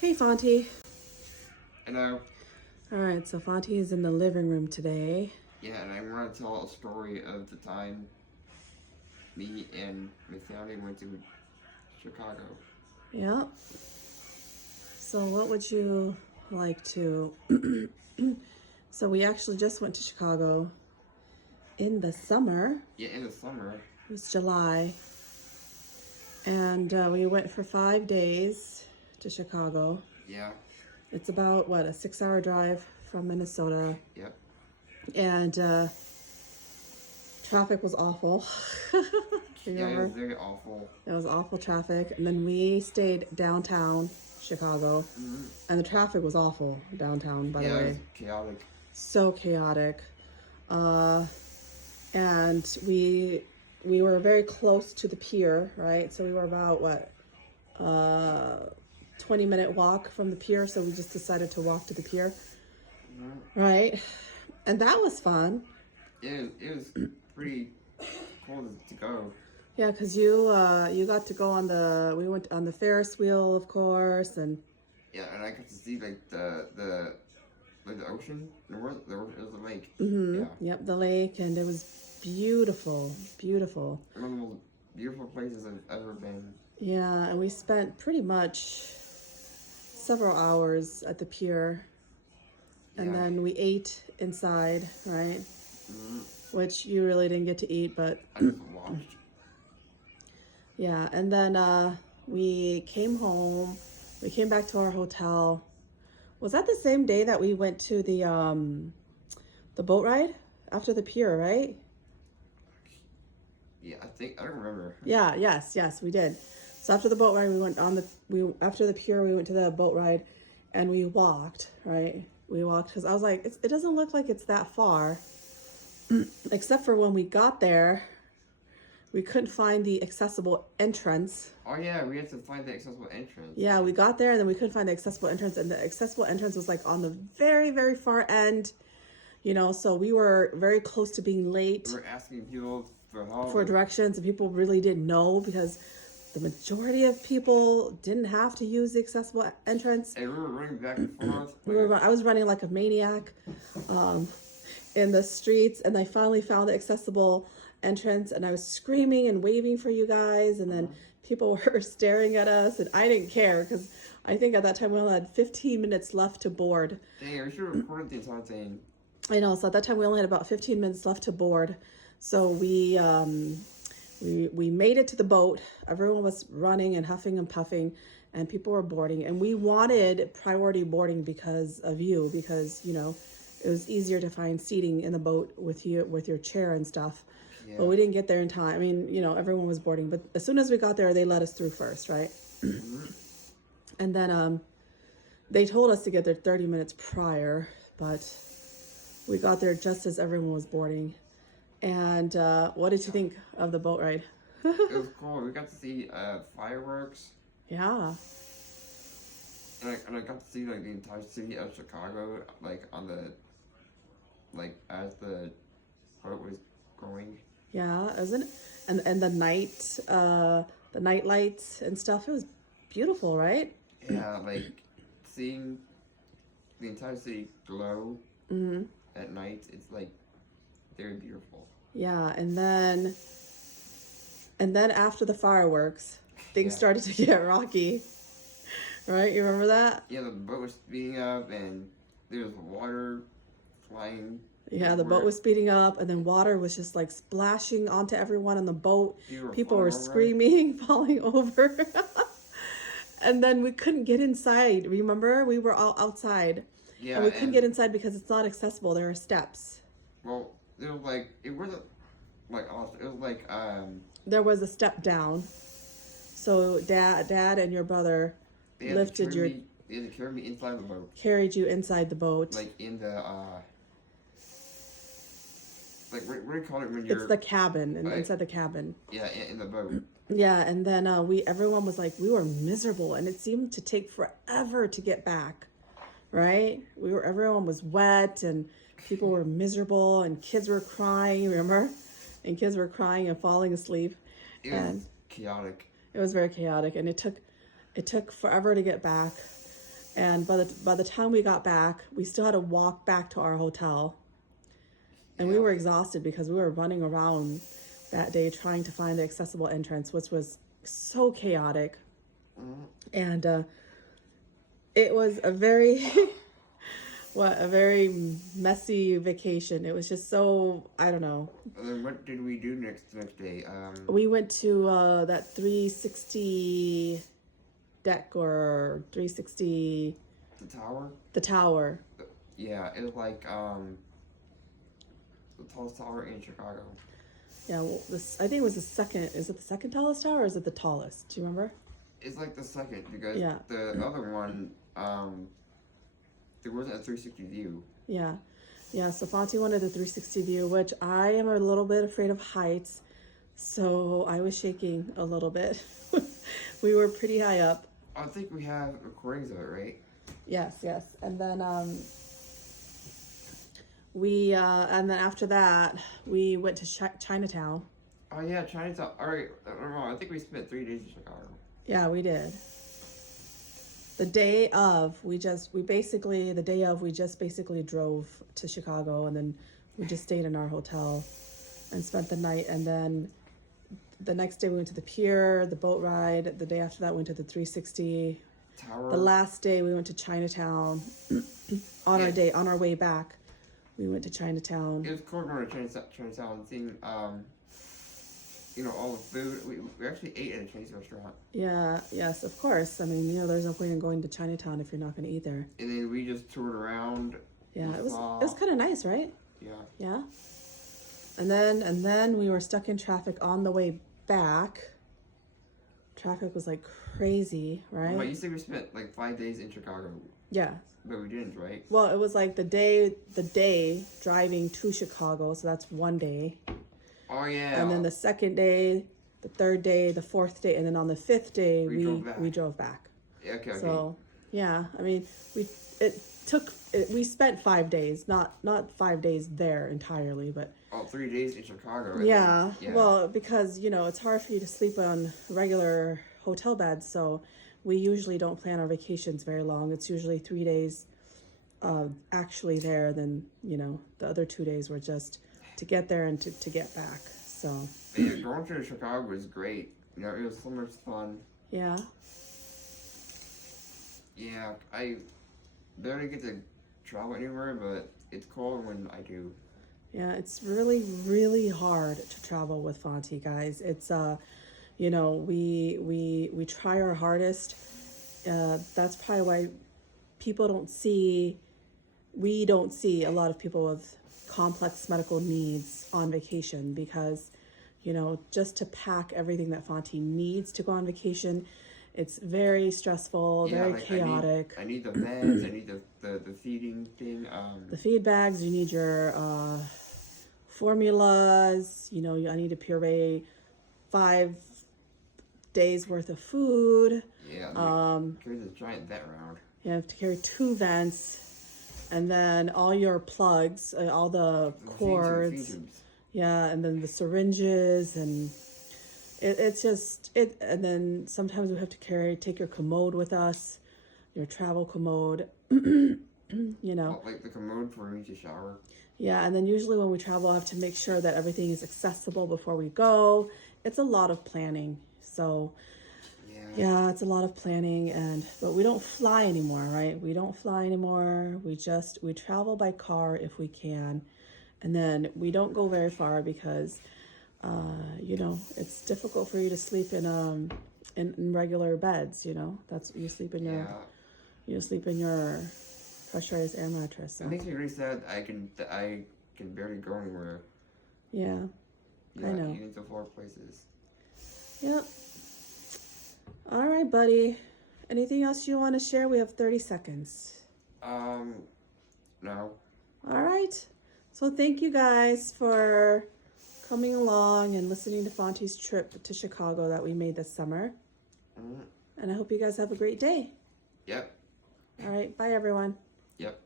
Hey, Fonte. Hello. All right, so Fonte is in the living room today. Yeah, and I want to tell a story of the time me and my family went to Chicago. Yeah. So, what would you like to? So, we actually just went to Chicago in the summer. Yeah, in the summer. It was July. And we went for 5 days to Chicago. Yeah. It's about, what, a 6 hour drive from Minnesota. Yep. And traffic was awful. Yeah, it was very awful. It was awful traffic. And then we stayed downtown Chicago. Mm-hmm. And the traffic was awful downtown, by the way. It was chaotic. So chaotic. And we were very close to the pier, right? So we were about, 20-minute walk from the pier. So we just decided to walk to the pier. Mm-hmm. Right? And that was fun. It was pretty cool to go. Yeah, because you got to go on we went on the Ferris wheel, of course, and yeah, and I got to see like the ocean. There was a lake. mm-hmm. Yeah. Yep, the lake, and it was beautiful, beautiful. One of the most beautiful places I've ever been. Yeah, and we spent pretty much several hours at the pier, and then we ate inside, right? Mm-hmm. Which you really didn't get to eat, but I just watched. Yeah, and then we came home. We came back to our hotel. Was that the same day that we went to the boat ride after the pier, right? Yeah, I don't remember. Yeah, yes, we did. So after the boat ride, after the pier, we went to the boat ride, and we walked, right? We walked because I was like, it doesn't look like it's that far, except for when we got there. We couldn't find the accessible entrance. Oh yeah, we had to find the accessible entrance. Yeah, we got there and then we couldn't find the accessible entrance, and the accessible entrance was like on the very, very far end, so we were very close to being late. We were asking people for help. For directions, and people really didn't know because the majority of people didn't have to use the accessible entrance. And we were running back and forth. I was running like a maniac in the streets, and I finally found the accessible entrance, and I was screaming and waving for you guys, and then people were staring at us, and I didn't care because I think at that time we only had 15 minutes left to board. Dang, we should have recorded the entire thing. I know. So at that time we only had about 15 minutes left to board. So we made it to the boat. Everyone was running and huffing and puffing, and people were boarding. And we wanted priority boarding because of you, because it was easier to find seating in the boat with your chair and stuff. Yeah. But we didn't get there in time. I mean, everyone was boarding, but as soon as we got there, they let us through first, right? Mm-hmm. And then they told us to get there 30 minutes prior, but we got there just as everyone was boarding. And what did you think of the boat ride? It was cool. We got to see fireworks. Yeah. And I got to see like the entire city of Chicago, as the boat was going. Yeah, isn't it? And the night lights and stuff. It was beautiful, right? Yeah, like seeing the entire city glow at night. It's like very beautiful. Yeah, and then after the fireworks, things started to get rocky. Right? You remember that? Yeah, the boat was speeding up and there was water flying. Yeah, the boat was speeding up, and then water was just like splashing onto everyone on the boat. People were screaming, falling over. And then we couldn't get inside. Remember? We were all outside. Yeah. And we couldn't get inside because it's not accessible. There are steps. Well, it wasn't like us. It was like there was a step down. So dad and your brother lifted your. They had to carry me inside the boat. Carried you inside the boat. Like in the like what do you call it when you're? It's the cabin, inside the cabin. Yeah, in the boat. Yeah, and then everyone was like, we were miserable, and it seemed to take forever to get back, right? Everyone was wet, and people were miserable, and kids were crying. Remember? And kids were crying and falling asleep. It was chaotic. It was very chaotic, and it took forever to get back. And by the time we got back, we still had to walk back to our hotel. And we Yeah. were exhausted because we were running around that day trying to find the accessible entrance, which was so chaotic. And it was a very, a very messy vacation. It was just so, I don't know. And then what did we do next day? We went to that 360 deck or 360. The tower? The tower. Yeah, it was like the tallest tower in Chicago. Yeah, well, I think it was the second. Is it the second tallest tower or is it the tallest? Do you remember? It's like the second because Yeah. the other one, there wasn't a 360 view. Yeah. Yeah, so Fonte wanted the 360 view, which I am a little bit afraid of heights. So I was shaking a little bit. We were pretty high up. I think we have recordings of it, right? Yes, yes. And then and then after that, we went to Chinatown. Oh yeah, Chinatown. All right, I don't know. I think we spent 3 days in Chicago. Yeah, we did. The day of, we just basically drove to Chicago, and then we just stayed in our hotel and spent the night. And then the next day we went to the pier, the boat ride. The day after that, we went to the 360. Tower. The last day we went to Chinatown. On our way back, we went to Chinatown. It was cool going to Chinatown and seeing, all the food. We actually ate at a Chinese restaurant. Yeah, yes, of course. I mean, there's no point in going to Chinatown if you're not going to eat there. And then we just toured around. Yeah, it was kind of nice, right? Yeah. Yeah. And then we were stuck in traffic on the way back. Traffic was like crazy, right? But you said we spent like 5 days in Chicago. Yeah. But we didn't, right? Well, it was like the day driving to Chicago, so that's one day. Oh yeah. And then the second day, the third day, the fourth day, and then on the fifth day we drove back. Yeah, okay. So yeah, I mean we spent 5 days, not 5 days there entirely, but 3 days in Chicago. yeah. Well, because it's hard for you to sleep on regular hotel beds, so we usually don't plan our vacations very long. It's usually 3 days actually there, then the other 2 days were just to get there and to get back. So yeah, going to Chicago was great. It was so much fun. yeah. Yeah, I barely get to travel anywhere, but it's cool when I do. Yeah, it's really, really hard to travel with Fonte, guys. It's we try our hardest. That's probably why we don't see a lot of people with complex medical needs on vacation, because just to pack everything that Fonte needs to go on vacation, it's very stressful, very chaotic. I need the meds, I need the feeding thing. The feed bags, you need your formulas, I need to puree 5 days worth of food. Yeah, carry this giant vent around. You have to carry 2 vents, and then all your plugs, all the cords. Yeah, and then the syringes, and it's just and then sometimes we have to take your commode with us, your travel commode. Like the commode for me to shower. Yeah, and then usually when we travel, I have to make sure that everything is accessible before we go. It's a lot of planning. So yeah, it's a lot of planning, but we don't fly anymore, right? We don't fly anymore. We travel by car if we can. And then we don't go very far because it's difficult for you to sleep in regular beds, That's you sleep in your pressurized air mattress. So. It makes me really sad. I can barely go anywhere. Yeah, I know. Even to 4 places. Yep. All right, buddy. Anything else you want to share? We have 30 seconds. No. All right. So thank you guys for coming along and listening to Fonte's trip to Chicago that we made this summer. And I hope you guys have a great day. Yep. All right. Bye, everyone. Yep.